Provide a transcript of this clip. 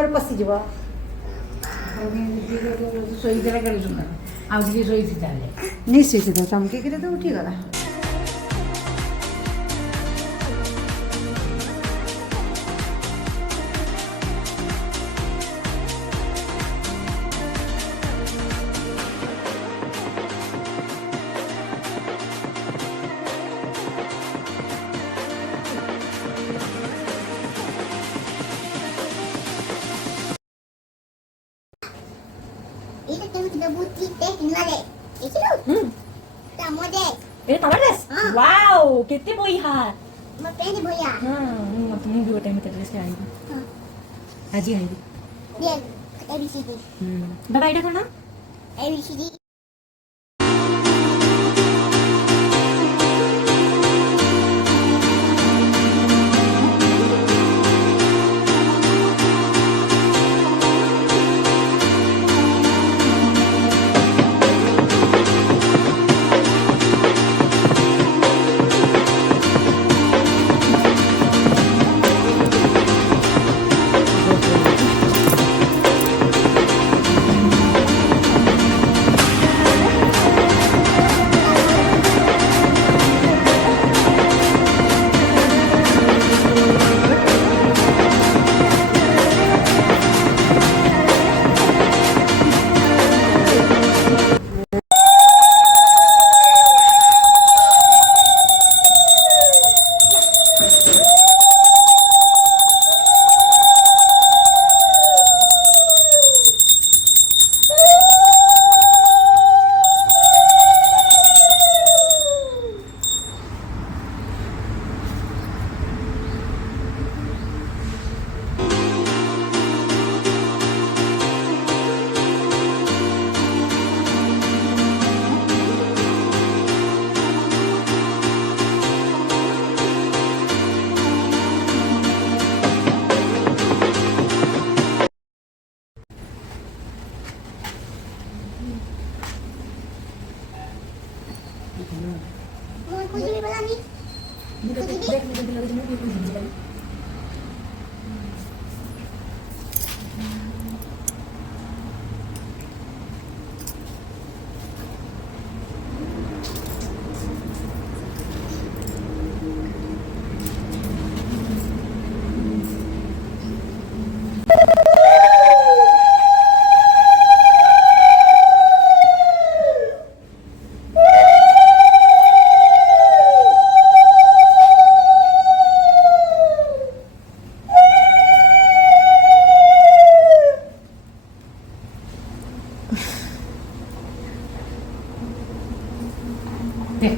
ମୋର ପଶିଯିବ ଶୋଇଥିଲା କେବେ ସୁନ୍ଦର ଆଉ ଟିକେ ଶୋଇଛି ତାହେଲେ ନିଶ୍ଚିତ ଚମକିକିରି ତ ଉଠିଗଲା। Ini tuh sudah butik deh, tinggal deh. Ini tuh. Kamu deh. Ini tamar des? Wow, कितने बोई हात? Mau pengen boya. तुम्ही भी टाइम ड्रेस काय आहे आजी आहे Dia ABCD. बघा आयडिया कर ना ABCD. Mau kunjungi bola nih. दे